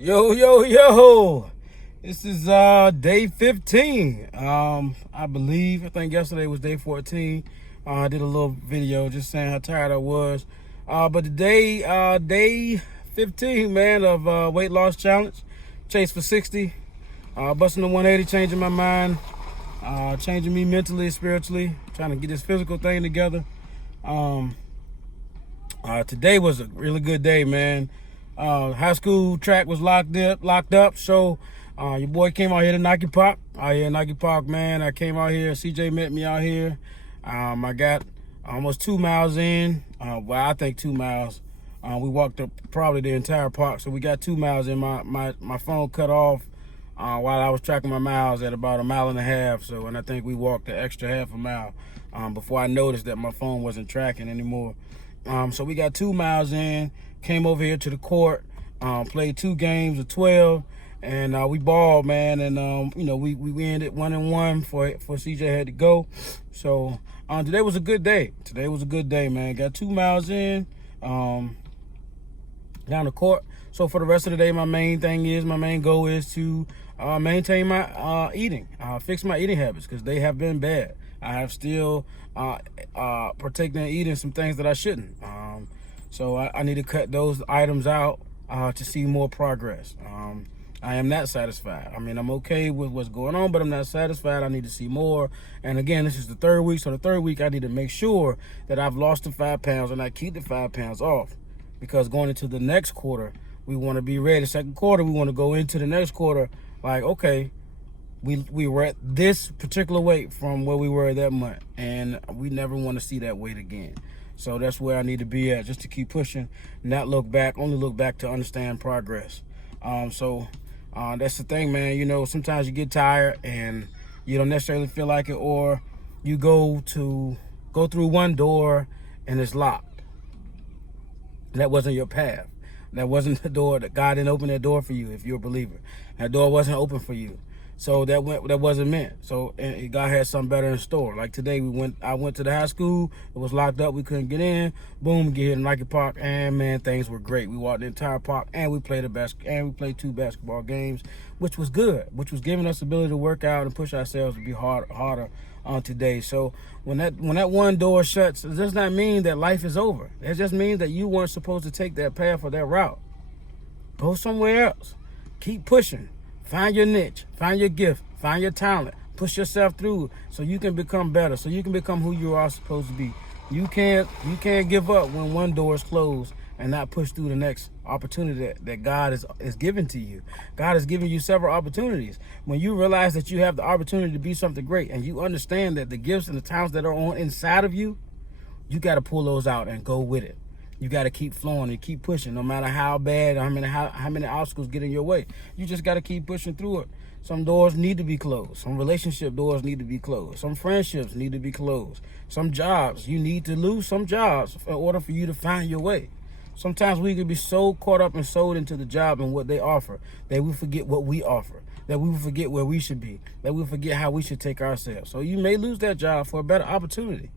Yo, yo, yo. This is day 15. I think yesterday was day 14. I did a little video just saying how tired I was. But today, day 15, man, of weight loss challenge. Chase for 60. Busting the 180, changing my mind. Changing me mentally, spiritually. Trying to get this physical thing together. Today was a really good day, man. High school track was locked up. So your boy came out here to Nike Park. Out here in Nike Park, man. I came out here. CJ met me out here. I got almost 2 miles in. Well, I think 2 miles. We walked up probably the entire park, so we got 2 miles in. My phone cut off while I was tracking my miles at about 1.5 miles. So, and I think we walked the extra half a mile before I noticed that my phone wasn't tracking anymore. So we got 2 miles in, came over here to the court, played 2 games of 12, and we balled, man. And we ended 1-1 for CJ had to go. So today was a good day. Today was a good day, man. Got 2 miles in, down the court. So for the rest of the day, my main goal is to maintain my eating, fix my eating habits, because they have been bad. I have still partaken in eating some things that I shouldn't. So I need to cut those items out to see more progress. I am not satisfied. I mean, I'm okay with what's going on, but I'm not satisfied. I need to see more. And again, this is the 3rd week. So the 3rd week, I need to make sure that I've lost the 5 pounds and I keep the 5 pounds off. Because going into the next quarter, we want to be ready. Second quarter, we want to go into the next quarter like, okay, we were at this particular weight from where we were that month, and we never want to see that weight again. So that's where I need to be at, just to keep pushing, not look back, only look back to understand progress. So that's the thing, man. You know, sometimes you get tired and you don't necessarily feel like it, or you go through one door and it's locked. That wasn't your path. That wasn't the door. That God didn't open that door for you if you're a believer. That door wasn't open for you. So that wasn't meant. So and God had something better in store. Like today, I went to the high school. It was locked up. We couldn't get in. Boom, get here in Nike Park, and man, things were great. We walked the entire park, and we played 2 basketball games, which was good. Which was giving us the ability to work out and push ourselves to be harder on today. So when that one door shuts, it does not mean that life is over. It just means that you weren't supposed to take that path or that route. Go somewhere else. Keep pushing. Find your niche, find your gift, find your talent, push yourself through so you can become better, so you can become who you are supposed to be. You can't give up when one door is closed and not push through the next opportunity that God is giving to you. God has given you several opportunities. When you realize that you have the opportunity to be something great, and you understand that the gifts and the talents that are on inside of you, you got to pull those out and go with it. You got to keep flowing and keep pushing, no matter how bad or how many obstacles get in your way. You just got to keep pushing through it. Some doors need to be closed. Some relationship doors need to be closed. Some friendships need to be closed. Some jobs, you need to lose some jobs in order for you to find your way. Sometimes we can be so caught up and sold into the job and what they offer that we forget what we offer, that we forget where we should be, that we forget how we should take ourselves. So you may lose that job for a better opportunity.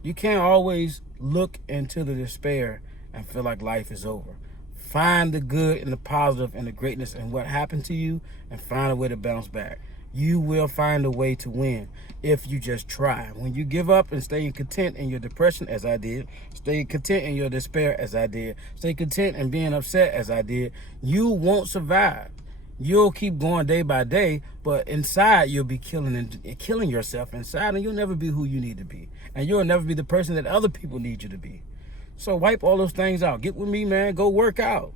You can't always look into the despair and feel like life is over. Find the good and the positive and the greatness in what happened to you and find a way to bounce back. You will find a way to win if you just try. When you give up and stay content in your depression, as I did, stay content in your despair, as I did, stay content in being upset, as I did, you won't survive. You'll keep going day by day, but inside you'll be killing yourself inside, and you'll never be who you need to be. And you'll never be the person that other people need you to be. So wipe all those things out. Get with me, man. Go work out.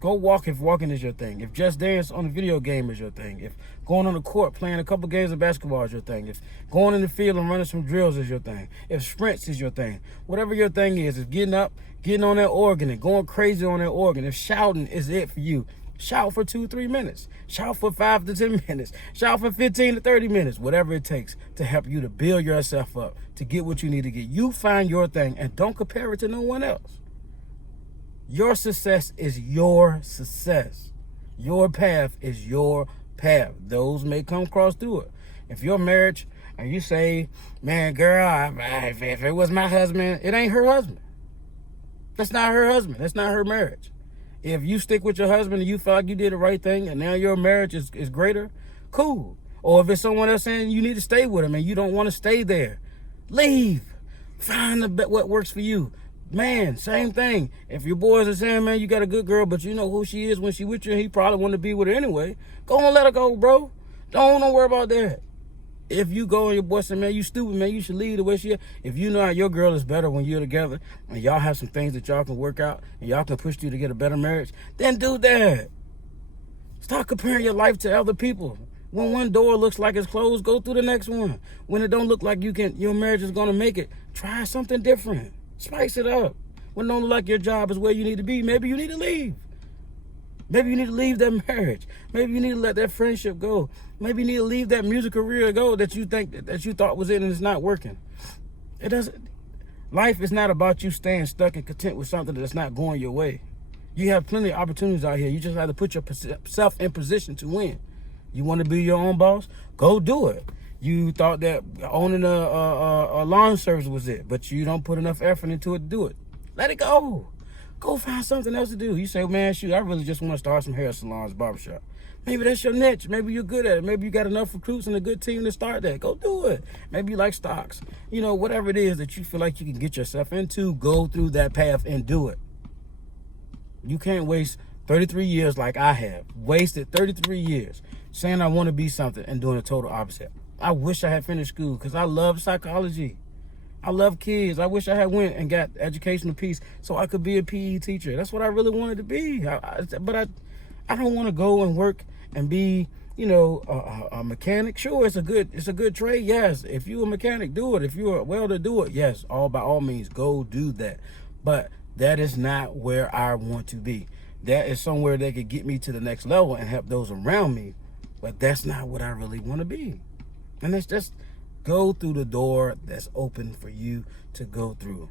Go walk if walking is your thing. If Just Dance on a video game is your thing. If going on the court playing a couple games of basketball is your thing. If going in the field and running some drills is your thing. If sprints is your thing. Whatever your thing is, if getting up, getting on that organ and going crazy on that organ, if shouting is it for you, shout for 2-3 minutes. Shout for 5 to 10 minutes. Shout for 15 to 30 minutes. Whatever it takes to help you to build yourself up, to get what you need to get. You find your thing and don't compare it to no one else. Your success is your success. Your path is your path. Those may come across through it. If your marriage and you say, man, girl, if it was my husband, it ain't her husband. That's not her husband. That's not her marriage. If you stick with your husband and you feel like you did the right thing and now your marriage is greater, cool. Or if it's someone else saying you need to stay with him and you don't want to stay there, leave. Find what works for you. Man, same thing. If your boys are saying, man, you got a good girl, but you know who she is when she with you, and he probably want to be with her anyway, go and let her go, bro. Don't worry about that. If you go and your boy say, man, you stupid, man, you should leave the way she is. If you know how your girl is better when you're together and y'all have some things that y'all can work out and y'all can push you to get a better marriage, then do that. Stop comparing your life to other people. When one door looks like it's closed, go through the next one. When it don't look like your marriage is gonna make it, try something different. Spice it up. When it don't look like your job is where you need to be, maybe you need to leave. Maybe you need to leave that marriage. Maybe you need to let that friendship go. Maybe you need to leave that music career go that you thought was it and it's not working. It doesn't. Life is not about you staying stuck and content with something that's not going your way. You have plenty of opportunities out here. You just have to put yourself in position to win. You want to be your own boss? Go do it. You thought that owning a lawn service was it, but you don't put enough effort into it to do it. Let it go. Go find something else to do. You say, man, shoot, I really just want to start some hair salons, barbershop. Maybe that's your niche. Maybe you're good at it. Maybe you got enough recruits and a good team to start that. Go do it. Maybe you like stocks. You know, whatever it is that you feel like you can get yourself into, go through that path and do it. You can't waste 33 years like I have. Wasted 33 years saying I want to be something and doing the total opposite. I wish I had finished school because I love psychology. I love kids. I wish I had went and got educational piece so I could be a PE teacher. That's what I really wanted to be. But I don't want to go and work and be, you know, a mechanic. Sure, it's a good trade. Yes, if you're a mechanic, do it. If you're a welder, do it. Yes, by all means, go do that. But that is not where I want to be. That is somewhere that could get me to the next level and help those around me. But that's not what I really want to be. And it's just go through the door that's open for you to go through.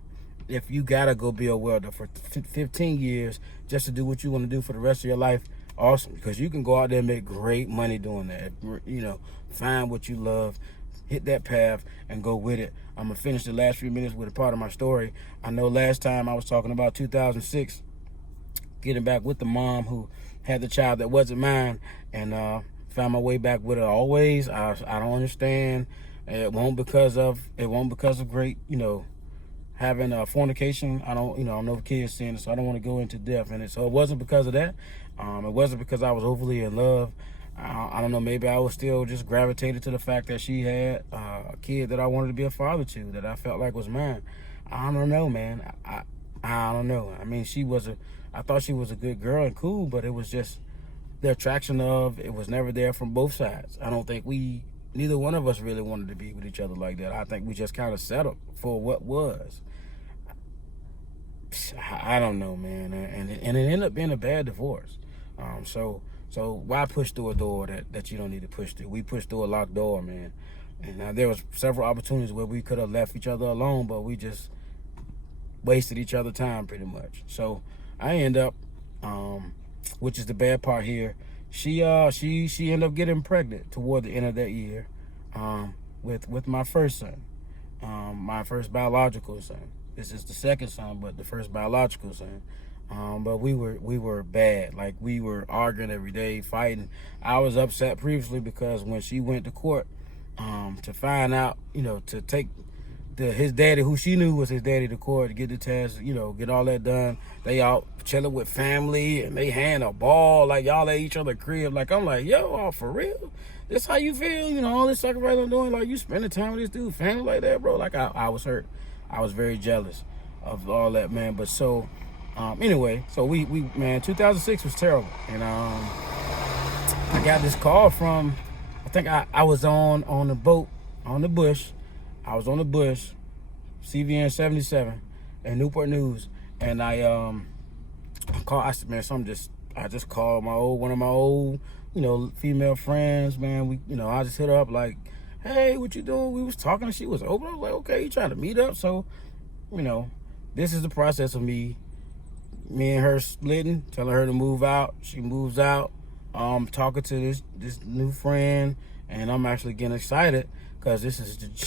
If you gotta go be a welder for 15 years just to do what you want to do for the rest of your life, awesome. Because you can go out there and make great money doing that. You know, find what you love, hit that path, and go with it. I'm gonna finish the last few minutes with a part of my story. I know last time I was talking about 2006, getting back with the mom who had the child that wasn't mine, and found my way back with her always. I don't understand. It won't because of great, you know, having a fornication. I don't know if kids seeing it, so I don't want to go into depth in it. So it wasn't because of that. It wasn't because I was overly in love. I don't know, maybe I was still just gravitated to the fact that she had a kid that I wanted to be a father to, that I felt like was mine. I don't know, man. I don't know. I mean, I thought she was a good girl and cool, but it was just the attraction it was never there from both sides. I don't think neither one of us really wanted to be with each other like that. I think we just kind of settled for what was. I don't know, man. And it ended up being a bad divorce. So why push through a door that you don't need to push through? We pushed through a locked door, man. And there was several opportunities where we could have left each other alone, but we just wasted each other time pretty much. So I end up, which is the bad part here, she ended up getting pregnant toward the end of that year, with my first son, my first biological son. This is the second son, but the first biological son. But we were bad. Like, we were arguing every day, fighting. I was upset previously because when she went to court, to find out, you know, to take his daddy, who she knew was his daddy, to court to get the test, you know, get all that done. They out chilling with family and they hand a ball, like y'all at each other crib. Like, I'm like, yo, for real? This how you feel? You know, all this sacrifice I'm doing, like, you spending time with this dude, family like that, bro? Like, I was hurt. I was very jealous of all that, man. But so, anyway, so we man, 2006 was terrible. And I got this call from, I think I was on the boat, on the Bush. I was on the Bush, CVN 77, and Newport News, and I said, man, I just called one of my old, you know, female friends, man. I just hit her up like, hey, what you doing? We was talking and she was open. I was like, okay, you trying to meet up? So, you know, this is the process of me and her splitting, telling her to move out. She moves out. Talking to this new friend, and I'm actually getting excited because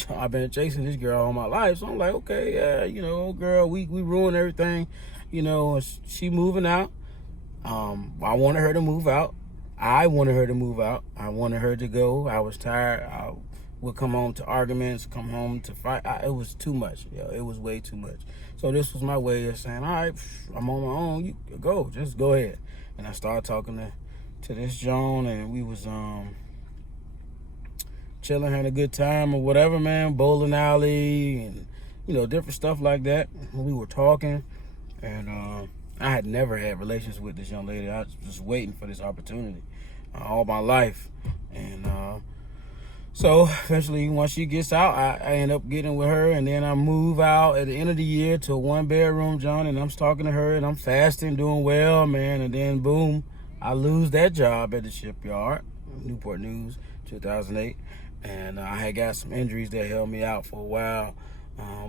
I've been chasing this girl all my life. So I'm like, okay, yeah, you know, girl, we ruined everything, you know. She moving out. I wanted her to move out. I wanted her to move out. I wanted her to go. I was tired. I would come home to arguments, come home to fight. It was too much. It was way too much. So this was my way of saying, all right, I'm on my own. You go. Just go ahead. And I started talking to this Joan, and we was chilling, having a good time or whatever, man. Bowling alley and, different stuff like that. We were talking, and I had never had relations with this young lady. I was just waiting for this opportunity all my life. And so eventually, once she gets out, I end up getting with her, and then I move out at the end of the year to a one-bedroom joint, and I'm talking to her, and I'm fasting, doing well, man. And then, boom, I lose that job at the shipyard, Newport News, 2008. And I had got some injuries that held me out for a while,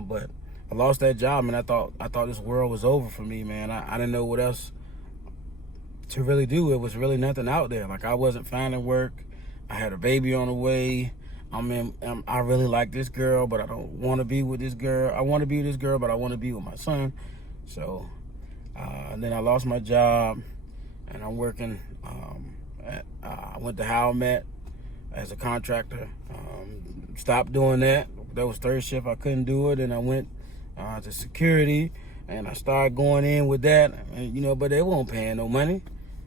but I lost that job, and I thought this world was over for me, man. I didn't know what else to really do. It was really nothing out there. Like, I wasn't finding work. I had a baby on the way. I really like this girl, but I don't want to be with this girl. I want to be with this girl, but I want to be with my son. So, and then I lost my job, and I'm working I went to Howmet as a contractor. Stopped doing that. That was third shift. I couldn't do it, and I went to security, and I started going in with that. And, but they won't paying no money.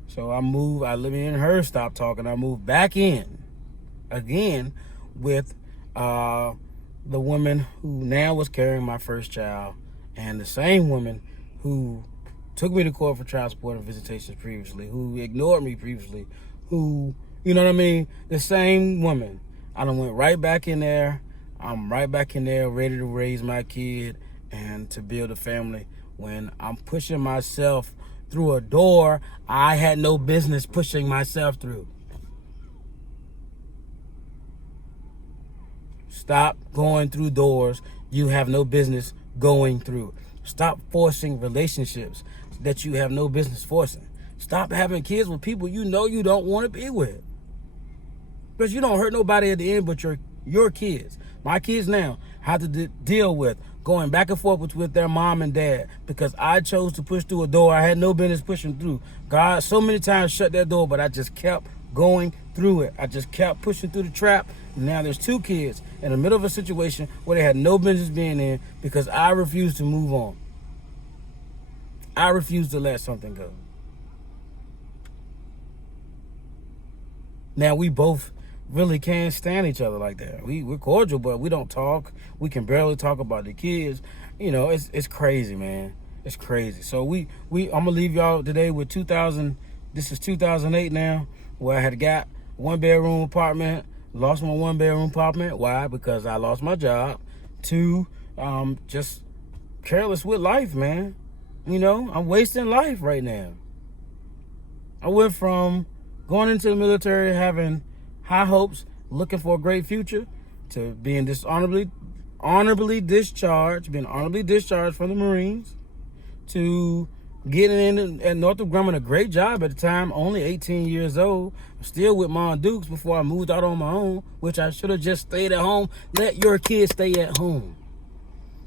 So I moved. I live in her. Stopped talking. I moved back in again with the woman who now was carrying my first child, and the same woman who took me to court for child support and visitations previously, who ignored me previously, who, you know what I mean? The same woman. I done went right back in there. I'm right back in there ready to raise my kid and to build a family when I'm pushing myself through a door I had no business pushing myself through. Stop going through doors you have no business going through. Stop forcing relationships that you have no business forcing. Stop having kids with people you don't want to be with. Because you don't hurt nobody at the end but your kids. My kids now have to deal with going back and forth with their mom and dad because I chose to push through a door I had no business pushing through. God so many times shut that door, but I just kept going through it. I just kept pushing through the trap. Now there's two kids in the middle of a situation where they had no business being in because I refused to move on. I refused to let something go. Now we both really can't stand each other like that. We're cordial, but we don't talk. We can barely talk about the kids. It's crazy, man. It's crazy. So I'm gonna leave y'all today with 2000. This is 2008 now, where I had got one-bedroom apartment. Lost my one-bedroom apartment. Why? Because I lost my job. Two, just careless with life, man. I'm wasting life right now. I went from going into the military, having high hopes, looking for a great future, to being honorably discharged from the Marines, to getting in at Northrop Grumman, a great job at the time, only 18 years old, still with Mom Dukes before I moved out on my own, which I should have just stayed at home. Let your kids stay at home.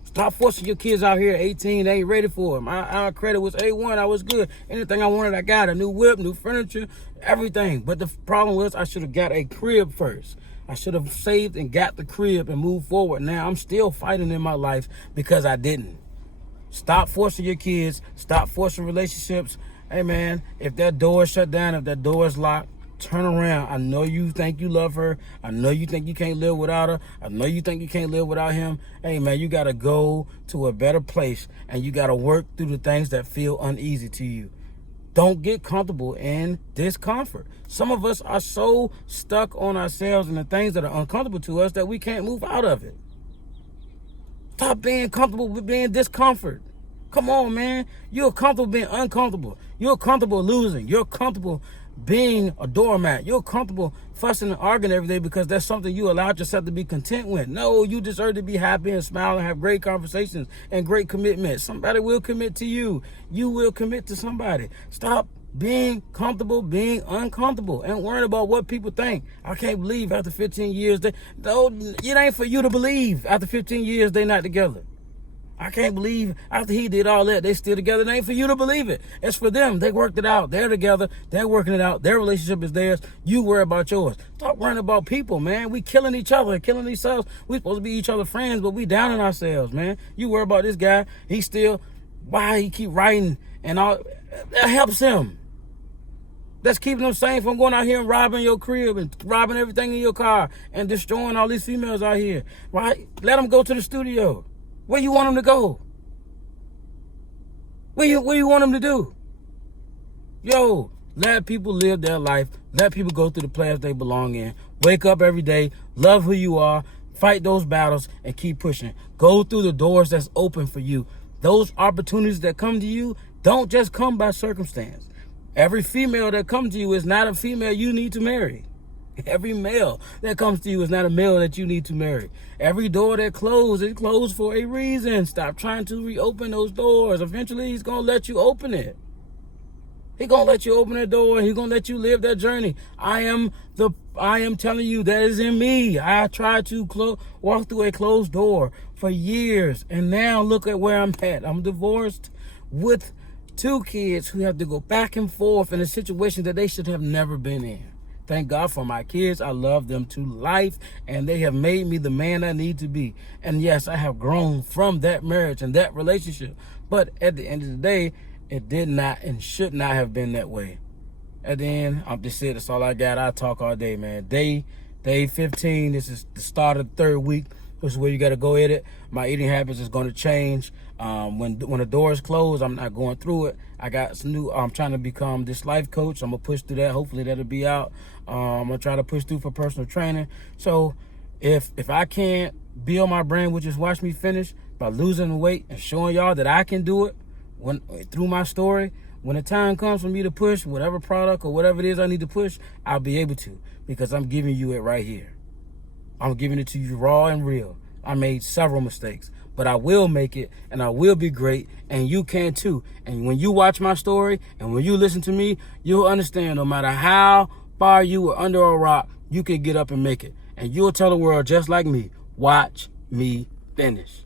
Stop forcing your kids out here at 18. They ain't ready for it. My credit was A1. I was good. Anything I wanted, I got. A new whip, new furniture, everything. But the problem was I should have got a crib first. I should have saved and got the crib and moved forward. Now I'm still fighting in my life because I didn't. Stop forcing your kids. Stop forcing relationships. Hey, man, if that door is shut down, if that door is locked, turn around. I know you think you love her. I know you think you can't live without her. I know you think you can't live without him. Hey, man, you got to go to a better place, and you got to work through the things that feel uneasy to you. Don't get comfortable in discomfort. Some of us are so stuck on ourselves and the things that are uncomfortable to us that we can't move out of it. Stop being comfortable with being discomfort. Come on, man. You're comfortable being uncomfortable. You're comfortable losing. You're comfortable being a doormat. You're comfortable fussing and arguing every day because that's something you allowed yourself to be content with. No, you deserve to be happy and smile and have great conversations and great commitment. Somebody will commit to you. You will commit to somebody. Stop being comfortable being uncomfortable and worrying about what people think. I can't believe after 15 years, it ain't for you to believe after 15 years they're not together. I can't believe after he did all that, they still together. It ain't for you to believe it. It's for them. They worked it out. They're together. They're working it out. Their relationship is theirs. You worry about yours. Stop worrying about people, man. We killing each other, killing ourselves. We supposed to be each other friends, but we downing ourselves, man. You worry about this guy. He still, why he keep writing and all. That helps him. That's keeping them sane from going out here and robbing your crib and robbing everything in your car and destroying all these females out here. Right? Let them go to the studio. Where you want them to go? Where you want them to do? Yo, let people live their life. Let people go through the plans they belong in. Wake up every day. Love who you are. Fight those battles and keep pushing. Go through the doors that's open for you. Those opportunities that come to you don't just come by circumstance. Every female that comes to you is not a female you need to marry. Every male that comes to you is not a male that you need to marry. Every door that closes, it closed for a reason. Stop trying to reopen those doors. Eventually, he's going to let you open it. He's going to let you open that door. He's going to let you live that journey. I am telling you, that is in me. I tried to walk through a closed door for years. And now look at where I'm at. I'm divorced with 2 kids who have to go back and forth in a situation that they should have never been in. Thank God for my kids. I love them to life, and they have made me the man I need to be. And yes, I have grown from that marriage and that relationship. But at the end of the day, it did not and should not have been that way. At the end, I'm just saying, that's all I got. I talk all day, man. Day 15, this is the start of the 3rd week. This is where you got to go at it. My eating habits is going to change. When the doors close, I'm not going through it. I got some new, I'm trying to become this life coach. I'm going to push through that. Hopefully that'll be out. I'm going to try to push through for personal training. So if I can't build my brand, which is watch me finish, by losing weight and showing y'all that I can do it through my story, when the time comes for me to push whatever product or whatever it is I need to push, I'll be able to, because I'm giving you it right here. I'm giving it to you raw and real. I made several mistakes, but I will make it, and I will be great, and you can too. And when you watch my story and when you listen to me, you'll understand no matter how far you were under a rock, you can get up and make it. And you'll tell the world just like me, watch me finish.